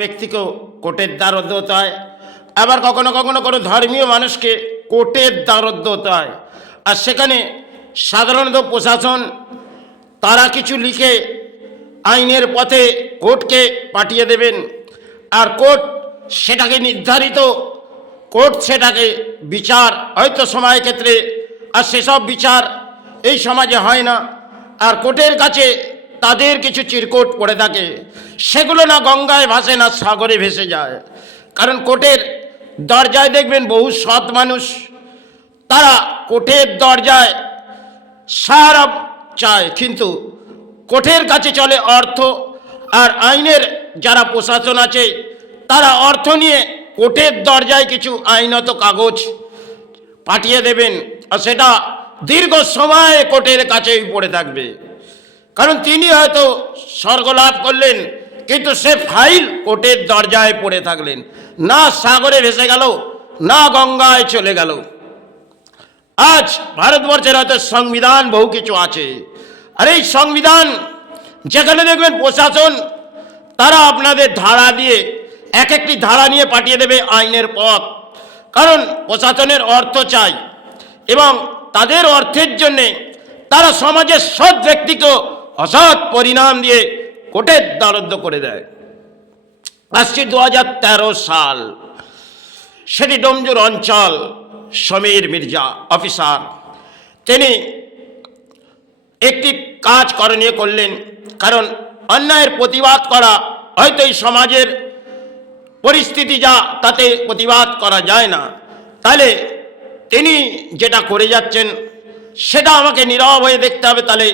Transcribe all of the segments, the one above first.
ব্যক্তিকেও কোর্টের দ্বারস্থ হতে হয়, আবার কখনো কখনো কোনো ধর্মীয় মানুষকে কোর্টের দ্বারস্থ হতে হয়। আর সেখানে সাধারণত প্রশাসন তারা কিছু লিখে আইনের পথে কোর্টকে পাঠিয়ে দেবেন, আর কোর্ট সেটাকে নির্ধারিত কোর্ট সেটাকে বিচার হয়তো সময় ক্ষেত্রে, আর সেসব বিচার এই সমাজে হয় না। আর কোর্টের কাছে তাদের কিছু চিরকুট পড়ে থাকে, সেগুলো না গঙ্গায় ভাসে না সাগরে ভেসে যায়। কারণ কোর্টের দরজায় দেখবেন বহু সৎ মানুষ, তারা কোর্টের দরজায় সাহারা চায়, কিন্তু কোর্টের কাছে চলে অর্থ। আর আইনের যারা প্রশাসন আছে তারা অর্থ নিয়ে কোর্টের দরজায় কিছু আইনত কাগজ পাঠিয়ে দেবেন, আর সেটা দীর্ঘ সময় কোর্টের কাছেই পড়ে থাকবে। কারণ তিনি হয়তো স্বর্গ লাভ করলেন, কিন্তু সে ফাইল কোর্টের দরজায় পড়ে থাকলেন, না সাগরে ভেসে গেল, না গঙ্গায় চলে গেল। আজ ভারতবর্ষের হয়তো সংবিধান বহু কিছু আছে, আর এই সংবিধান যেখানে দেখবেন প্রশাসন তারা আপনাদের ধারা দিয়ে এক একটি ধারা নিয়ে পাঠিয়ে দেবে আইনের পথ। কারণ প্রশাসনের অর্থ চাই, এবং তাদের অর্থের জন্যে তারা সমাজের সৎ ব্যক্তিকে অসৎ পরিণাম দিয়ে কোর্টের দ্বারস্থ করে দেয়। আসছে 2013 সাল, সেটি ডোমজুর অঞ্চল। সমীর মির্জা অফিসার, তিনি একটি কাজ করণীয় করলেন। কারণ অন্যায়ের প্রতিবাদ করা হয়তো এই সমাজের পরিস্থিতি যা, তাতে প্রতিবাদ করা যায় না। তাহলে তিনি যেটা করে যাচ্ছেন সেটা আমাকে নীরব হয়ে দেখতে হবে। তাহলে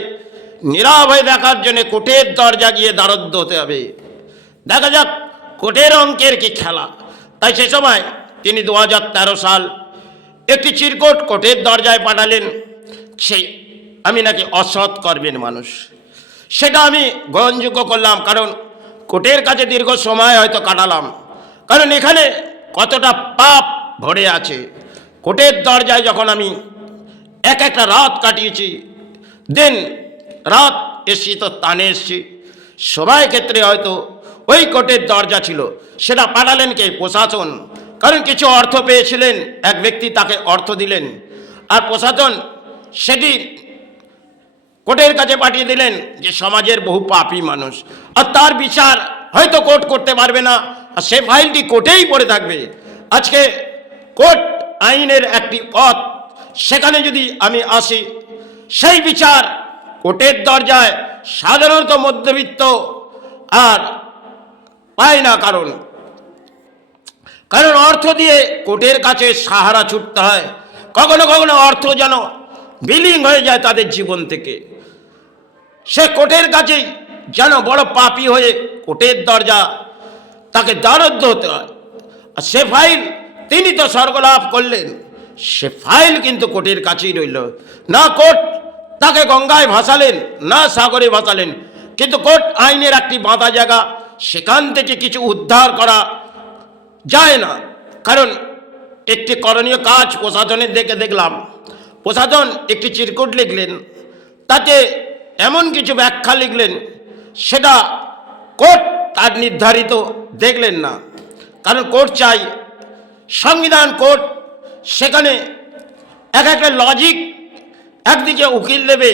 নীরব হয়ে দেখার জন্য কোর্টের দরজা গিয়ে দ্বারস্থ হতে হবে। দেখা যাক কোর্টের অঙ্কের কি খেলা। তাই সে সময় তিনি 2013 সাল একটি চিরকুট কোর্টের দরজায় পাঠালেন। সেই আমি নাকি অসৎ কর্মের মানুষ, সেটা আমি গ্রহণযোগ্য করলাম। কারণ কোর্টের কাছে দীর্ঘ সময় হয়তো কাটালাম, কারণ এখানে কতটা পাপ ভরে আছে। কোর্টের দরজায় যখন আমি একটা রাত কাটিয়েছি, দিন রাত এসছি তো টানে এসছি, সবাই ক্ষেত্রে হয়তো ওই কোর্টের দরজা ছিল, সেটা পাঠালেন কে? প্রশাসন। কারণ কিছু অর্থ পেয়েছিলেন এক ব্যক্তি, তাকে অর্থ দিলেন, আর প্রশাসন সেটি কোর্টের কাছে পাঠিয়ে দিলেন যে সমাজের বহু পাপী মানুষ, আর তার বিচার হয়তো কোর্ট করতে পারবে না, আর সে ফাইলটি কোর্টেই পড়ে থাকবে। আজকে কোর্ট আইনের একটি পথ, সেখানে যদি আমি আসি, সেই বিচার কোর্টের দরজায় সাধারণত মধ্যবিত্ত আর পায় না। কারণ অর্থ দিয়ে কোর্টের কাছে সাহারা ছুটতে হয়। কখনো কখনো অর্থ যেন বিলীন হয়ে যায় তাদের জীবন থেকে, সে কোর্টের কাছেই যেন বড় পাপী হয়ে কোর্টের দরজা তাকে দ্বারস্থ হতে হয়। আর সে ফাইল তিনি তো স্বর্গলাভ করলেন, সে ফাইল কিন্তু কোর্টের কাছেই রইল। না কোর্ট তাকে গঙ্গায় ভাসালেন, না সাগরে ভাসালেন, কিন্তু কোর্ট আইনের একটি বাঁধা জায়গা, সেখান থেকে কিছু উদ্ধার করা যায় না। কারণ একটি করণীয় কাজ প্রশাসনের দেখলাম, প্রশাসন একটি চিরকুট লিখলেন, তাতে এমন কিছু ব্যাখ্যা লিখলেন সেটা কোর্ট তার নির্ধারিত দেখলেন না। কারণ কোর্ট চাই সংবিধান কোর্ট, সেখানে একটা লজিক, একদিকে উকিল দেবে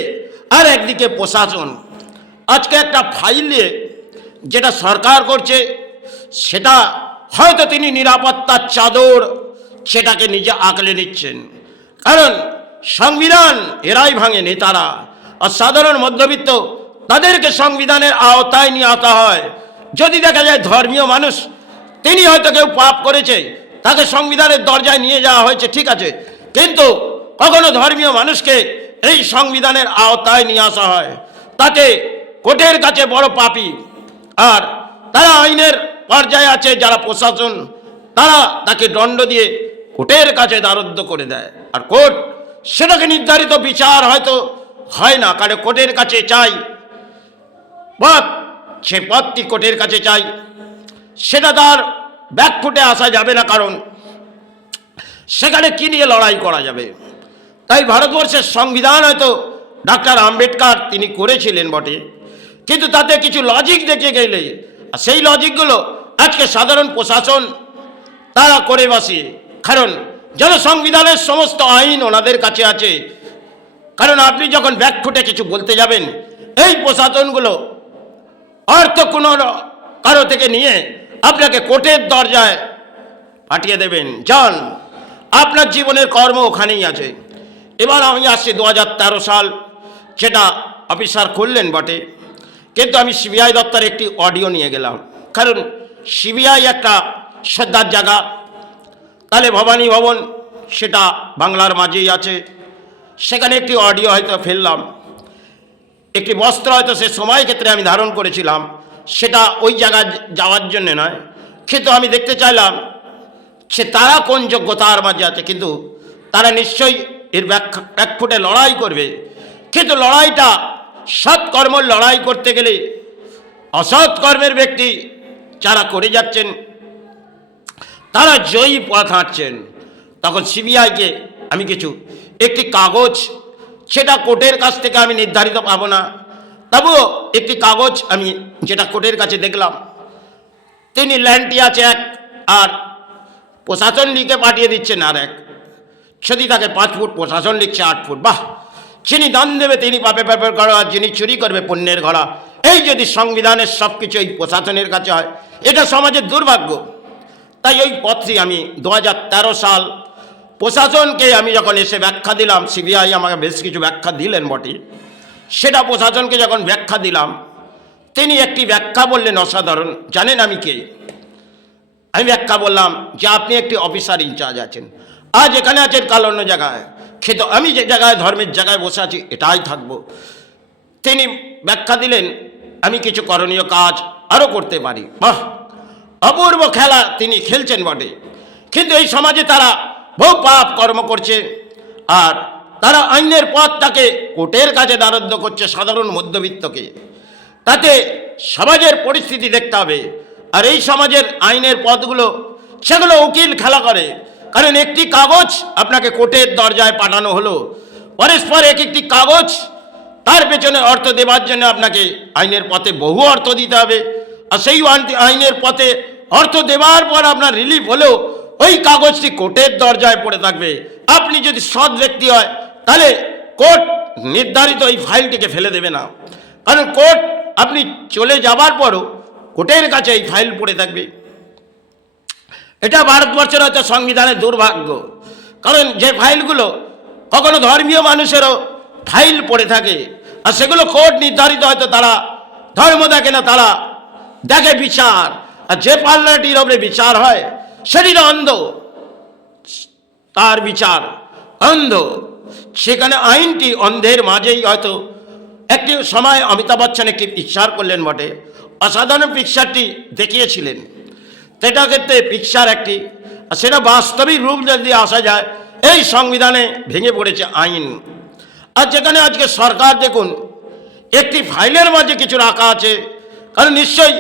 আর একদিকে প্রশাসন। আজকে একটা ফাইলে যেটা সরকার করছে, সেটা হয়তো তিনি নিরাপত্তার চাদর সেটাকে নিজে আঁকলে নিচ্ছেন। কারণ সংবিধান এরাই ভাঙে, নেতারা আর সাধারণ মধ্যবিত্ত, তাদেরকে সংবিধানের আওতায় নিয়ে আসা হয়। যদি দেখা যায় ধর্মীয় মানুষ, তিনি হয়তো কেউ পাপ করেছে, তাকে সংবিধানের দরজায় নিয়ে যাওয়া হয়েছে, ঠিক আছে, কিন্তু কখনো ধর্মীয় মানুষকে এই সংবিধানের আওতায় নিয়ে আসা হয়, তাতে কোর্টের কাছে বড় পাপী। আর তারা আইনের পর্যায়ে আছে যারা প্রশাসন, তারা তাকে দণ্ড দিয়ে কোর্টের কাছে দ্বারস্থ করে দেয়। আর কোর্ট সেটাকে নির্ধারিত বিচার হয়তো হয় না, কারণ কোর্টের কাছে চাই পথ, সে পথটি কোর্টের কাছে চাই, সেটা তার ব্যাকফুটে আসা যাবে না। কারণ সেখানে কি নিয়ে লড়াই করা যাবে? তাই ভারতবর্ষের সংবিধান হয়তো ডক্টর আম্বেদকর তিনি করেছিলেন বটে, কিন্তু তাতে কিছু লজিক দেখে গেলে, সেই লজিকগুলো আজকে সাধারণ প্রশাসন তারা করে বসে, কারণ যেন সংবিধানের সমস্ত আইন ওনাদের কাছে আছে। কারণ আপনি যখন ব্যাগ ফুটে কিছু বলতে যাবেন, এই প্রশাসনগুলো অর্থ কোনো কারো থেকে নিয়ে আপনাকে কোর্টের দরজায় পাঠিয়ে দেবেন। যান, আপনার জীবনের কর্ম ওখানেই আছে। এবার আমি আসছি 2013 সাল, সেটা অফিসার করলেন বটে, কিন্তু আমি সিবিআই দপ্তরে একটি অডিও নিয়ে গেলাম। কারণ সিবিআই একটা শ্রদ্ধার জায়গা, তাহলে ভবানী ভবন সেটা বাংলার মাঝেই আছে, সেখানে একটি অডিও হয়তো ফেললাম। একটি বস্ত্র হয়তো সে সময় ক্ষেত্রে আমি ধারণ করেছিলাম, সেটা ওই জায়গায় যাওয়ার জন্য নয়, কিন্তু আমি দেখতে চাইলাম সে তারা কোন যোগ্যতার মাঝে আছে। কিন্তু তারা নিশ্চয়ই এর এক ফুটে লড়াই করবে, কিন্তু লড়াইটা সৎকর্ম লড়াই করতে গেলে অসৎ কর্মের ব্যক্তি যারা করে যাচ্ছেন তারা জয়ী পথ হাঁটছেন। তখন সিবিআইকে আমি একটি কাগজ, সেটা কোর্টের কাছ থেকে আমি নির্ধারিত পাবো না, তবুও একটি কাগজ আমি যেটা কোর্টের কাছে দেখলাম, তিনি ল্যান্ডটি আছে এক, আর প্রশাসন লিখে পাঠিয়ে দিচ্ছেন আর এক। যদি তাকে 5 ফুট, প্রশাসন লিখছে 8 ফুট। বাহ! যিনি দান দেবে তিনি পাপে পাপে ঘড়া, আর যিনি চুরি করবে পুণ্যের ঘড়া। এই যদি সংবিধানের সব কিছু এই প্রশাসনের কাছে হয়, এটা সমাজের দুর্ভাগ্য। তাই ওই পত্রে আমি 2013 সাল প্রশাসনকে আমি যখন এসে ব্যাখ্যা দিলাম, সিবিআই আমাকে বেশ কিছু ব্যাখ্যা দিলেন বটে, সেটা প্রশাসনকে যখন ব্যাখ্যা দিলাম, তিনি একটি ব্যাখ্যা বললেন অসাধারণ। জানেন আমি কে? আমি ব্যাখ্যা বললাম যে আপনি একটি অফিসার ইনচার্জ আছেন, আজ এখানে আছেন, কাল অন্য জায়গায়, কিন্তু আমি যে জায়গায় ধর্মের জায়গায় বসে আছি এটাই থাকবো। তিনি ব্যাখ্যা দিলেন আমি কিছু করণীয় কাজ আরও করতে পারি। বাহ! অপূর্ব খেলা তিনি খেলছেন বটে, কিন্তু এই সমাজে তারা বহু পাপ কর্ম করছে, আর তারা আইনের পথটাকে কোর্টের কাছে দ্বারস্থ করছে সাধারণ মধ্যবিত্তকে। তাতে সমাজের পরিস্থিতি দেখতে হবে। আর এই সমাজের আইনের পথগুলো সেগুলো উকিল খেলা করে, কারণ একটি কাগজ আপনাকে কোর্টের দরজায় পাঠানো হলো, পরস্পর একটি কাগজ, তার পেছনে অর্থ দেওয়ার জন্য আপনাকে আইনের পথে বহু অর্থ দিতে হবে। আর সেই আইনের পথে অর্থ দেওয়ার পর আপনার রিলিফ হলেও ওই কাগজটি কোর্টের দরজায় পড়ে থাকবে। আপনি যদি সৎ ব্যক্তি হয় তাহলে কোর্ট নির্ধারিত এই ফাইলটিকে ফেলে দেবে না, কারণ কোর্ট আপনি চলে যাবার পরও কোর্টের কাছে এই ফাইল পড়ে থাকবে। এটা ভারতবর্ষের হয়তো সংবিধানের দুর্ভাগ্য, কারণ যে ফাইলগুলো কখনো ধর্মীয় মানুষেরও ফাইল পড়ে থাকে, আর সেগুলো কোর্ট নির্ধারিত, হয়তো তারা ধর্ম দেখে না, তারা দেখে বিচার। আর যে পাল্লাটির ওপরে বিচার হয় সেটি অন্ধ, তার বিচার অন্ধ। সেখানে আইনটি অন্ধের মাঝেই হয়তো একটি সময় অমিতাভ বচ্চন একটি পিকচার করলেন বটে, অসাধারণ পিকচারটি দেখিয়েছিলেন। সেটা ক্ষেত্রে পিকচার একটি, সেটা বাস্তবিক রূপ যদি আসা যায়, এই সংবিধানে ভেঙে পড়েছে আইন। আর যেখানে আজকে সরকার দেখুন একটি ফাইলের মাঝে কিছু রাখা আছে, কারণ নিশ্চয়ই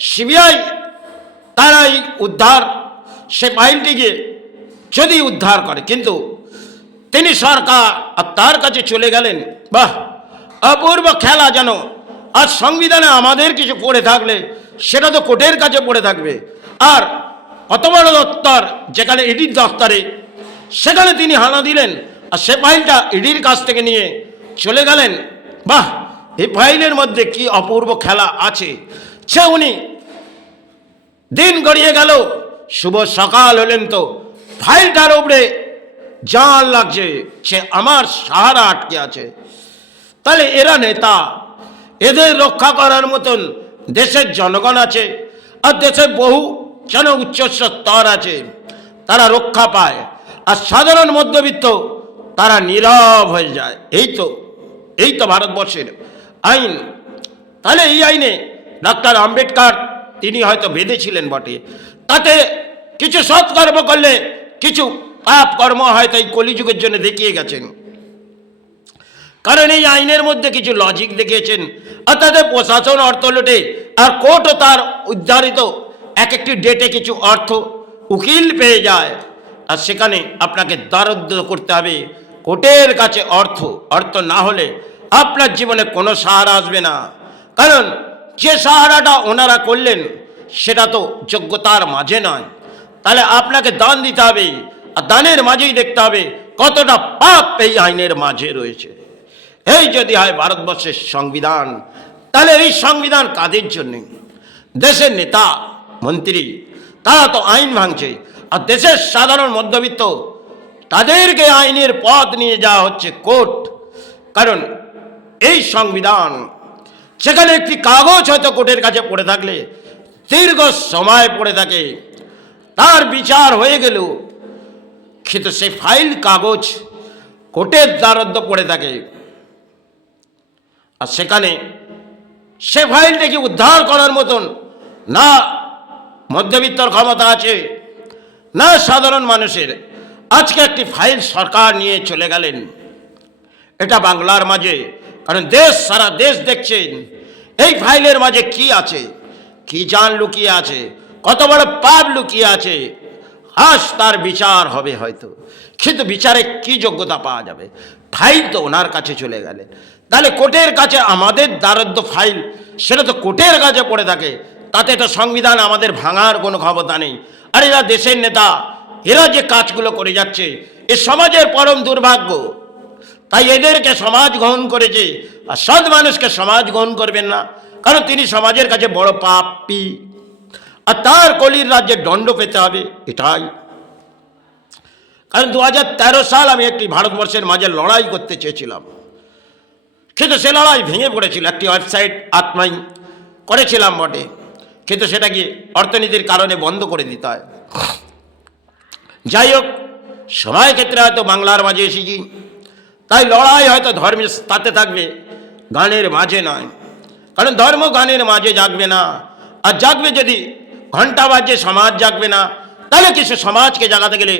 সিবিআই তারাই উদ্ধার, সে ফাইলটিকে যদি উদ্ধার করে, কিন্তু তিনি সরকার আর তার কাছে চলে গেলেন। বাহ! অপূর্ব খেলা যেন। আর সংবিধানে আমাদের কিছু পড়ে থাকলে সেটা তো কোর্টের কাছে পড়ে থাকবে। আর অত বড় দপ্তর যেখানে ইডির দপ্তরে, সেখানে তিনি হানা দিলেন, আর সে ফাইলটা ইডির কাছ থেকে নিয়ে চলে গেলেন। বাহ! এই ফাইলের মধ্যে কি অপূর্ব খেলা আছে। সে উনি দিন গড়িয়ে গেল, শুভ সকাল হলেন তো ফাইলটার উপরে জাল লাগছে, সে আমার সাহারা আটকে আছে। তাহলে এরা নেতা, এদের রক্ষা করার মতন দেশের জনগণ আছে, আর দেশে বহু জন উচ্চ স্তর আছে, তারা রক্ষা পায়। আর সাধারণ মধ্যবিত্ত তারা নীরব হয়ে যায়। এই তো ভারতবর্ষের আইন। তাহলে এই আইনে ডক্টর আম্বেদকর তিনি হয়তো বেঁধেছিলেন বটে, তাতে কিছু সৎকর্ম করলে কিছু পাপ কর্ম হয়তো এই কলিযুগের জন্য দেখিয়ে গেছেন। কারণ এই আইনের মধ্যে কিছু লজিক দেখিয়েছেন, আর তাদের প্রশাসন অর্থ লোটে, আর কোর্টও তার উদ্ধারিত একটি ডেটে কিছু অর্থ উকিল পেয়ে যায়। আর সেখানে আপনাকে দ্বারস্থ করতে হবে কোর্টের কাছে অর্থ না হলে আপনার জীবনে কোনো সাহারা আসবে না। কারণ যে সাহারাটা ওনারা করলেন সেটা তো যোগ্যতার মাঝে নয়। তাহলে আপনাকে দান দিতে হবে, আর দানের মাঝেই দেখতে হবে কতটা পাপ এই আইনের মাঝে রয়েছে। এই যদি হয় ভারতবর্ষের সংবিধান, তাহলে এই সংবিধান কাদের জন্য? দেশের নেতা মন্ত্রী তারা তো আইন ভাঙছে, আর দেশের সাধারণ মধ্যবিত্ত তাদেরকে আইনের পথ নিয়ে যাওয়া হচ্ছে কোর্ট। কারণ এই সংবিধান, সেখানে একটি কাগজ হয়তো কোর্টের কাছে পড়ে থাকলে দীর্ঘ সময় পড়ে থাকে, তার বিচার হয়ে গেল, কিন্তু সেই ফাইল কাগজ কোর্টের দ্বারস্থ পড়ে থাকে, আর সেখানে সে ফাইলটাকে উদ্ধার করার মতন না মধ্যবিত্তর ক্ষমতা আছে, না সাধারণ মানুষের। আজকে একটি ফাইল সরকার নিয়ে চলে গেলেন, এটা বাংলার মাঝে, কারণ দেশ সারা দেশ দেখছেন এই ফাইলের মাঝে কি আছে, কি জান লুকিয়ে আছে, কত বড় পাপ লুকিয়ে আছে। আজ তার বিচার হবে হয়তো, কিন্তু বিচারে কি যোগ্যতা পাওয়া যাবে? ফাইল তো ওনার কাছে চলে গেলেন, তাহলে কোর্টের কাছে আমাদের দ্বারস্থ ফাইল সেটা তো কোর্টের কাছে পড়ে থাকে, তাতে তো সংবিধান আমাদের ভাঙার কোনো ক্ষমতা নেই। আর এরা দেশের নেতা, এরা যে কাজগুলো করে যাচ্ছে এ সমাজের পরম দুর্ভাগ্য। তাই এদেরকে সমাজ গ্রহণ করেছে, আর সৎ মানুষকে সমাজ গ্রহণ করবেন না, কারণ তিনি সমাজের কাছে বড় পাপী, আর তার কলির রাজ্যে দণ্ড পেতে হবে এটাই। কারণ 2013 সাল আমি একটি ভারতবর্ষের মাঝে লড়াই করতে চেয়েছিলাম, কিন্তু সে লড়াই ভেঙে পড়েছিল। একটি ওয়েবসাইট আত্মাই করেছিলাম বটে, কিন্তু সেটা কি অর্থনীতির কারণে বন্ধ করে দিতে হয়। যাই হোক, সময় ক্ষেত্রে হয়তো বাংলার মাঝে এসেছি, তাই লড়াই হয়তো ধর্মের তাতে থাকবে, গানের মাঝে নয়। কারণ ধর্ম গানের মাঝে জাগবে না, আর জাগবে যদি ঘণ্টা বাজে সমাজ জাগবে না, তাহলে কিছু সমাজকে জাগাতে গেলে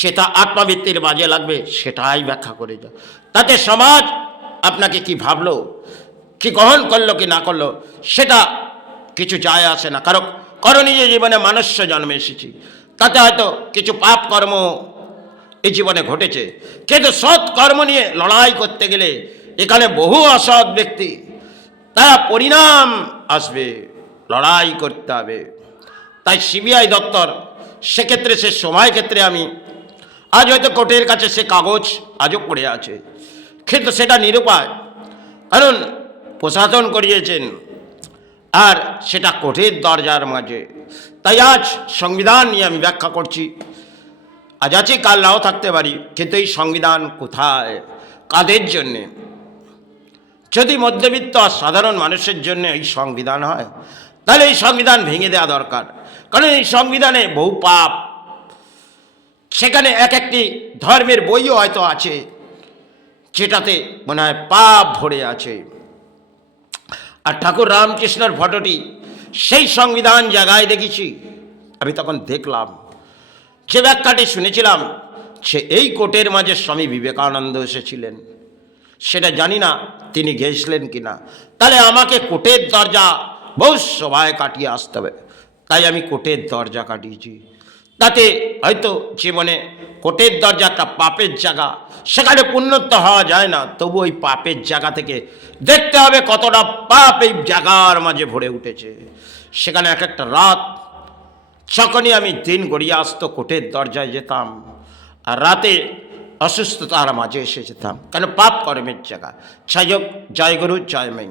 সেটা আত্মবৃত্তির মাঝে লাগবে, সেটাই ব্যাখ্যা করে যা। তাতে সমাজ আপনাকে কি ভাবলো, কি গ্রহণ করলো কি না করলো, সেটা কিছু যায় আসে না। কারণ করণীয় জীবনে মনুষ্য জন্মে এসেছি, তাতে হয়তো কিছু পাপ কর্ম এই জীবনে ঘটেছে, কিন্তু সৎ কর্ম নিয়ে লড়াই করতে গেলে এখানে বহু অসৎ ব্যক্তি, তারা পরিণাম আসবে, লড়াই করতে হবে। তাই সিবিআই দপ্তর সেক্ষেত্রে সে সময় ক্ষেত্রে আমি আজ হয়তো কোর্টের কাছে সে কাগজ আজও পড়ে আছে, কিন্তু সেটা নিরুপায়, কারণ প্রশাসন করিয়েছেন আর সেটা কোর্টের দরজার মাঝে। তাই আজ সংবিধান নিয়ে আমি ব্যাখ্যা করছি। আজ আছি, কাল নাও থাকতে পারি, কিন্তু এই সংবিধান কোথায়, কাদের জন্যে? যদি মধ্যবিত্ত আর সাধারণ মানুষের জন্য এই সংবিধান হয়, তাহলে এই সংবিধান ভেঙে দেওয়া দরকার। কারণ এই সংবিধানে বহু পাপ, সেখানে এক একটি ধর্মের বইও হয়তো আছে যেটাতে মনে হয় পাপ ভরে আছে। আর ঠাকুর রামকৃষ্ণের ফটোটি সেই সংবিধান জায়গায় দেখেছি। আমি তখন দেখলাম, যে ব্যাখ্যাটি শুনেছিলাম, সে এই কোর্টের মাঝে স্বামী বিবেকানন্দ এসেছিলেন, সেটা জানি না তিনি গেছিলেন কিনা। তাহলে আমাকে কোর্টের দরজা বহু সবাই কাটিয়ে আসতে হবে, তাই আমি কোর্টের দরজা কাটিয়েছি। তাতে হয়তো জীবনে কোর্টের দরজা একটা পাপের জায়গা, সেখানে পুণ্যত্ব হওয়া যায় না, তবু ওই পাপের জায়গা থেকে দেখতে হবে কতটা পাপ এই জায়গার মাঝে ভরে উঠেছে। সেখানে এক একটা রাত যখনই আমি দিন গড়িয়ে আসতো কোর্টের দরজায় যেতাম, আর রাতে অসুস্থতার মাঝে এসে যেতাম, কেন পাপ কর্মের জায়গা। জয় গুরু, জয় মাই।